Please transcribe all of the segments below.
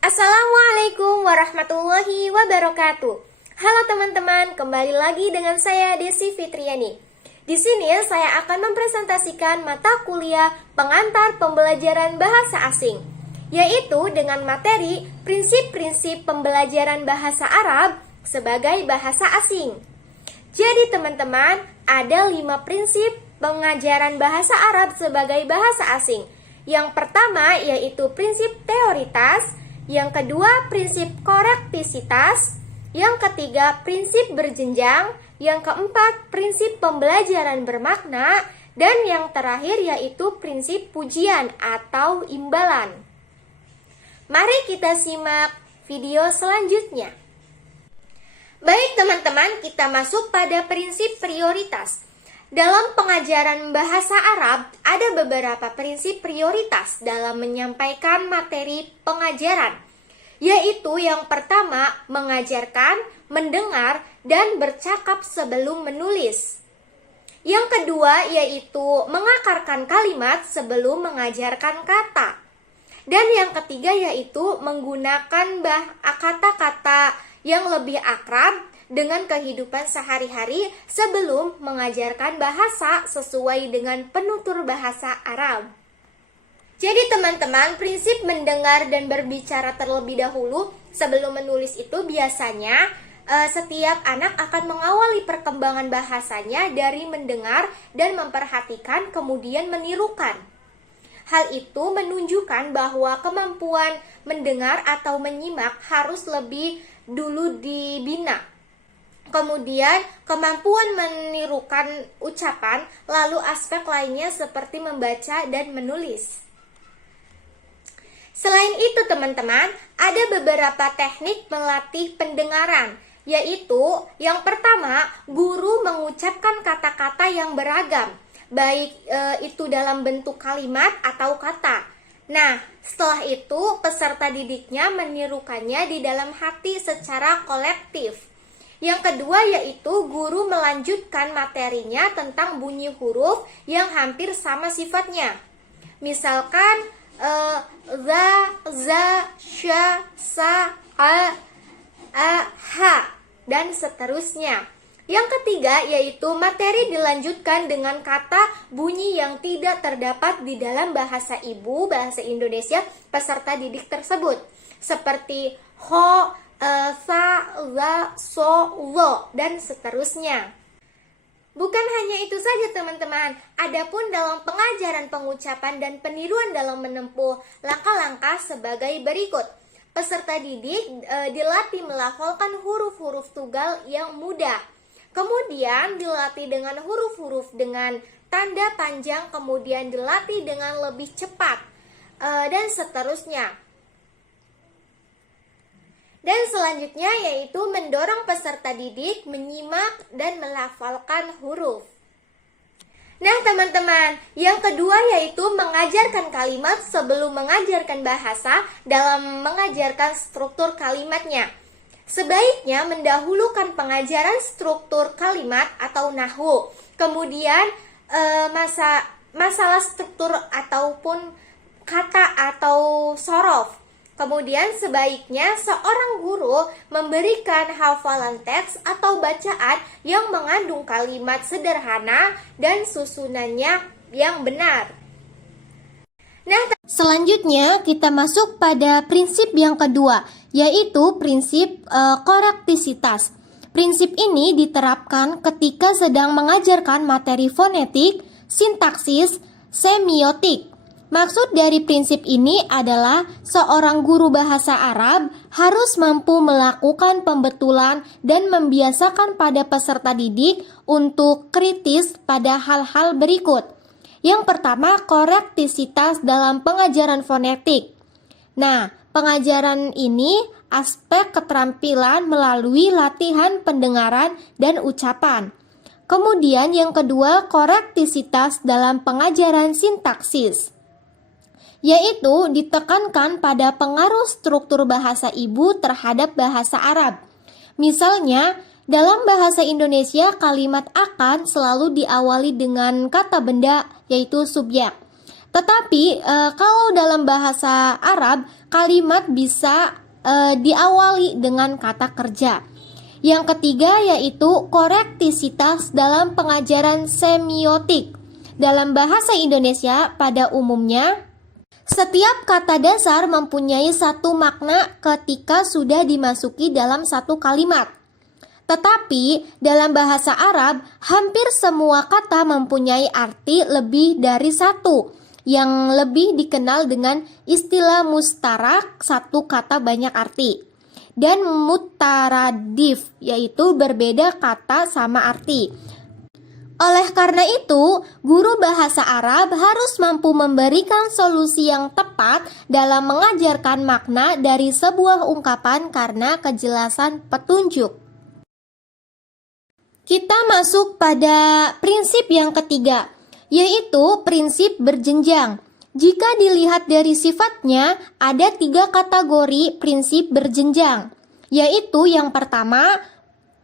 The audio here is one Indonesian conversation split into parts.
Assalamualaikum warahmatullahi wabarakatuh. Halo teman-teman, kembali lagi dengan saya Desi Fitriani. Di sini saya akan mempresentasikan mata kuliah pengantar pembelajaran bahasa asing, yaitu dengan materi prinsip-prinsip pembelajaran bahasa Arab sebagai bahasa asing. Jadi teman-teman, ada 5 prinsip pengajaran bahasa Arab sebagai bahasa asing. Yang pertama yaitu prinsip teoritas, yang kedua prinsip korektisitas, yang ketiga prinsip berjenjang, yang keempat prinsip pembelajaran bermakna, dan yang terakhir yaitu prinsip pujian atau imbalan. Mari kita simak video selanjutnya. Baik teman-teman, kita masuk pada prinsip prioritas. Dalam pengajaran bahasa Arab, ada beberapa prinsip prioritas dalam menyampaikan materi pengajaran, yaitu yang pertama, mengajarkan, mendengar, dan bercakap sebelum menulis. Yang kedua, yaitu mengakarkan kalimat sebelum mengajarkan kata. Dan yang ketiga, yaitu menggunakan kata-kata yang lebih akrab dengan kehidupan sehari-hari sebelum mengajarkan bahasa sesuai dengan penutur bahasa Arab. Jadi teman-teman, prinsip mendengar dan berbicara terlebih dahulu sebelum menulis itu biasanya setiap anak akan mengawali perkembangan bahasanya dari mendengar dan memperhatikan kemudian menirukan. Hal itu menunjukkan bahwa kemampuan mendengar atau menyimak harus lebih dulu dibina. Kemudian kemampuan menirukan ucapan, lalu aspek lainnya seperti membaca dan menulis. Selain itu teman-teman, ada beberapa teknik melatih pendengaran, yaitu yang pertama, guru mengucapkan kata-kata yang beragam, baik itu dalam bentuk kalimat atau kata. Nah, setelah itu peserta didiknya menirukannya di dalam hati secara kolektif. Yang kedua yaitu guru melanjutkan materinya tentang bunyi huruf yang hampir sama sifatnya. Misalkan za, sya, sa, a, ha, dan seterusnya. Yang ketiga yaitu materi dilanjutkan dengan kata bunyi yang tidak terdapat di dalam bahasa ibu, bahasa Indonesia peserta didik tersebut. Seperti ho, sa, za, so, lo, dan seterusnya. Bukan hanya itu saja teman-teman, adapun dalam pengajaran pengucapan dan peniruan dalam menempuh langkah-langkah sebagai berikut. Peserta didik dilatih melafalkan huruf-huruf tunggal yang mudah. Kemudian dilatih dengan huruf-huruf dengan tanda panjang, kemudian dilatih dengan lebih cepat, dan seterusnya. Dan selanjutnya yaitu mendorong peserta didik menyimak dan melafalkan huruf. Nah teman-teman, yang kedua yaitu mengajarkan kalimat sebelum mengajarkan bahasa dalam mengajarkan struktur kalimatnya. Sebaiknya mendahulukan pengajaran struktur kalimat atau nahwu, kemudian masalah struktur ataupun kata atau sorof. Kemudian sebaiknya seorang guru memberikan hafalan teks atau bacaan yang mengandung kalimat sederhana dan susunannya yang benar. Nah, selanjutnya kita masuk pada prinsip yang kedua, yaitu prinsip korektisitas. Prinsip ini diterapkan ketika sedang mengajarkan materi fonetik, sintaksis, semiotik. Maksud dari prinsip ini adalah seorang guru bahasa Arab harus mampu melakukan pembetulan dan membiasakan pada peserta didik untuk kritis pada hal-hal berikut. Yang pertama, korektisitas dalam pengajaran fonetik. Nah, pengajaran ini aspek keterampilan melalui latihan pendengaran dan ucapan. Kemudian yang kedua, korektisitas dalam pengajaran sintaksis, yaitu ditekankan pada pengaruh struktur bahasa ibu terhadap bahasa Arab. Misalnya, dalam bahasa Indonesia kalimat akan selalu diawali dengan kata benda, yaitu subjek. Tetapi kalau dalam bahasa Arab, kalimat bisa diawali dengan kata kerja. Yang ketiga yaitu korektisitas dalam pengajaran semiotik. Dalam bahasa Indonesia pada umumnya, setiap kata dasar mempunyai satu makna ketika sudah dimasuki dalam satu kalimat. Tetapi dalam bahasa Arab, hampir semua kata mempunyai arti lebih dari satu, yang lebih dikenal dengan istilah mustarak, satu kata banyak arti, dan mutaradif, yaitu berbeda kata sama arti. Oleh karena itu, guru bahasa Arab harus mampu memberikan solusi yang tepat dalam mengajarkan makna dari sebuah ungkapan karena kejelasan petunjuk. Kita masuk pada prinsip yang ketiga, yaitu prinsip berjenjang. Jika dilihat dari sifatnya, ada 3 kategori prinsip berjenjang, yaitu yang pertama,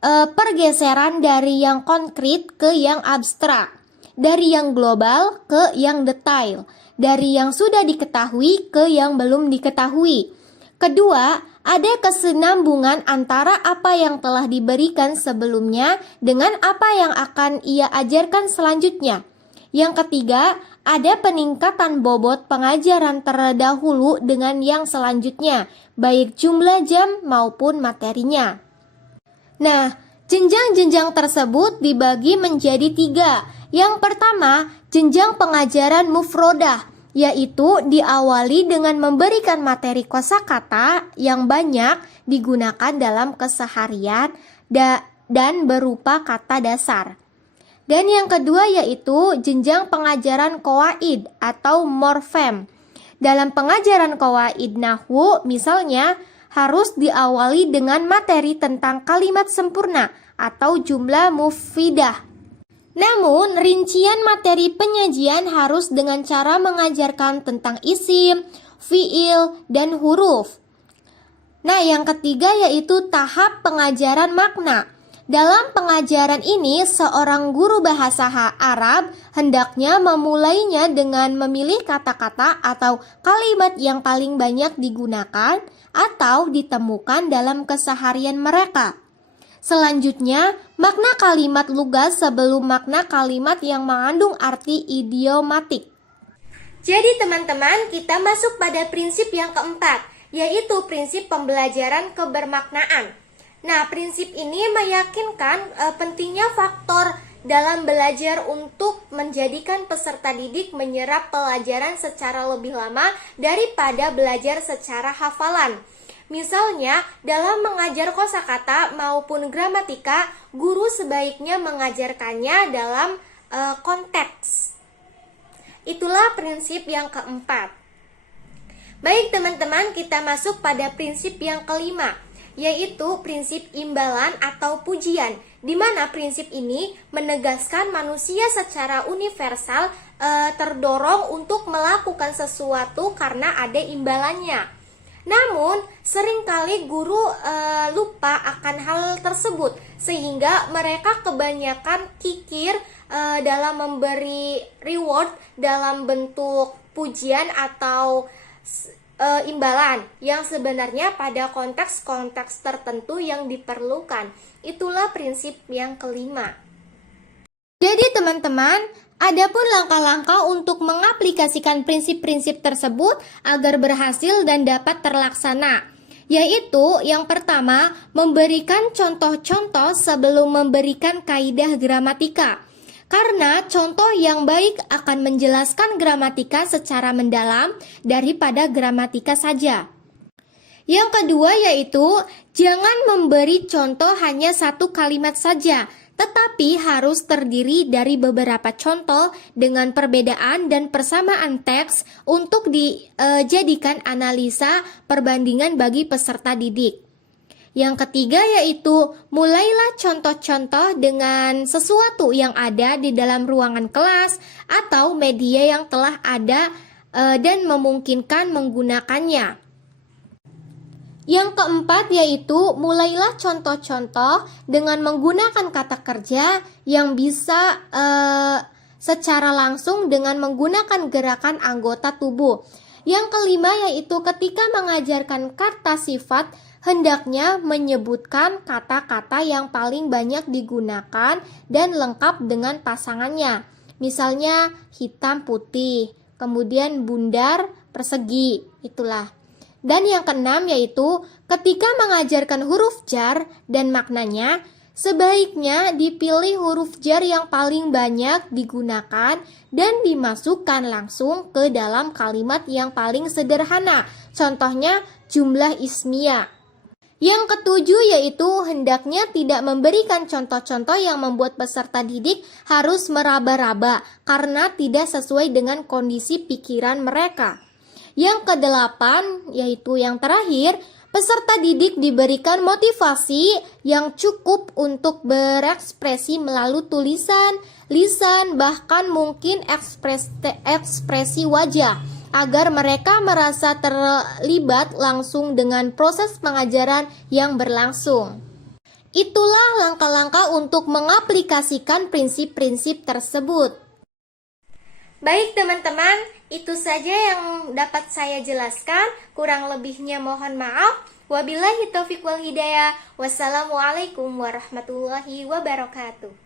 pergeseran dari yang konkret ke yang abstrak, dari yang global ke yang detail, dari yang sudah diketahui ke yang belum diketahui. Kedua, ada kesinambungan antara apa yang telah diberikan sebelumnya dengan apa yang akan ia ajarkan selanjutnya. Yang ketiga, ada peningkatan bobot pengajaran terdahulu dengan yang selanjutnya, baik jumlah jam maupun materinya. Nah, jenjang-jenjang tersebut dibagi menjadi 3. Yang pertama, jenjang pengajaran mufrodah, yaitu diawali dengan memberikan materi kosakata yang banyak digunakan dalam keseharian dan berupa kata dasar. Dan yang kedua yaitu jenjang pengajaran qawaid atau morfem. Dalam pengajaran qawaid nahwu misalnya harus diawali dengan materi tentang kalimat sempurna atau jumlah mufidah. Namun, rincian materi penyajian harus dengan cara mengajarkan tentang isim, fiil, dan huruf. Nah, yang ketiga yaitu tahap pengajaran makna. Dalam pengajaran ini, seorang guru bahasa Arab hendaknya memulainya dengan memilih kata-kata atau kalimat yang paling banyak digunakan atau ditemukan dalam keseharian mereka. Selanjutnya, makna kalimat lugas sebelum makna kalimat yang mengandung arti idiomatik. Jadi teman-teman, kita masuk pada prinsip yang keempat, yaitu prinsip pembelajaran kebermaknaan. Nah, prinsip ini meyakinkan pentingnya faktor dalam belajar untuk menjadikan peserta didik menyerap pelajaran secara lebih lama daripada belajar secara hafalan. Misalnya, dalam mengajar kosakata maupun gramatika, guru sebaiknya mengajarkannya dalam konteks. Itulah prinsip yang keempat. Baik teman-teman, kita masuk pada prinsip yang kelima, yaitu prinsip imbalan atau pujian, di mana prinsip ini menegaskan manusia secara universal terdorong untuk melakukan sesuatu karena ada imbalannya. Namun, seringkali guru lupa akan hal tersebut, sehingga mereka kebanyakan kikir dalam memberi reward dalam bentuk pujian atau imbalan yang sebenarnya pada konteks-konteks tertentu yang diperlukan. Itulah prinsip yang kelima. Jadi teman-teman, adapun langkah-langkah untuk mengaplikasikan prinsip-prinsip tersebut agar berhasil dan dapat terlaksana, yaitu yang pertama, memberikan contoh-contoh sebelum memberikan kaidah gramatika. Karena contoh yang baik akan menjelaskan gramatika secara mendalam daripada gramatika saja. Yang kedua yaitu, jangan memberi contoh hanya satu kalimat saja, tetapi harus terdiri dari beberapa contoh dengan perbedaan dan persamaan teks untuk dijadikan analisa perbandingan bagi peserta didik. Yang ketiga yaitu, mulailah contoh-contoh dengan sesuatu yang ada di dalam ruangan kelas atau media yang telah ada dan memungkinkan menggunakannya. Yang keempat yaitu, mulailah contoh-contoh dengan menggunakan kata kerja yang bisa secara langsung dengan menggunakan gerakan anggota tubuh. Yang kelima yaitu ketika mengajarkan kata sifat, hendaknya menyebutkan kata-kata yang paling banyak digunakan dan lengkap dengan pasangannya. Misalnya hitam putih, kemudian bundar persegi, itulah. Dan yang keenam yaitu ketika mengajarkan huruf jar dan maknanya, sebaiknya dipilih huruf jar yang paling banyak digunakan dan dimasukkan langsung ke dalam kalimat yang paling sederhana. Contohnya jumlah ismiyah. Yang ketujuh yaitu hendaknya tidak memberikan contoh-contoh yang membuat peserta didik harus meraba-raba karena tidak sesuai dengan kondisi pikiran mereka. Yang kedelapan yaitu yang terakhir, peserta didik diberikan motivasi yang cukup untuk berekspresi melalui tulisan, lisan, bahkan mungkin ekspresi wajah agar mereka merasa terlibat langsung dengan proses pengajaran yang berlangsung. Itulah langkah-langkah untuk mengaplikasikan prinsip-prinsip tersebut. Baik teman-teman, itu saja yang dapat saya jelaskan. Kurang lebihnya mohon maaf. Wabillahi taufiq wal hidayah. Wassalamualaikum warahmatullahi wabarakatuh.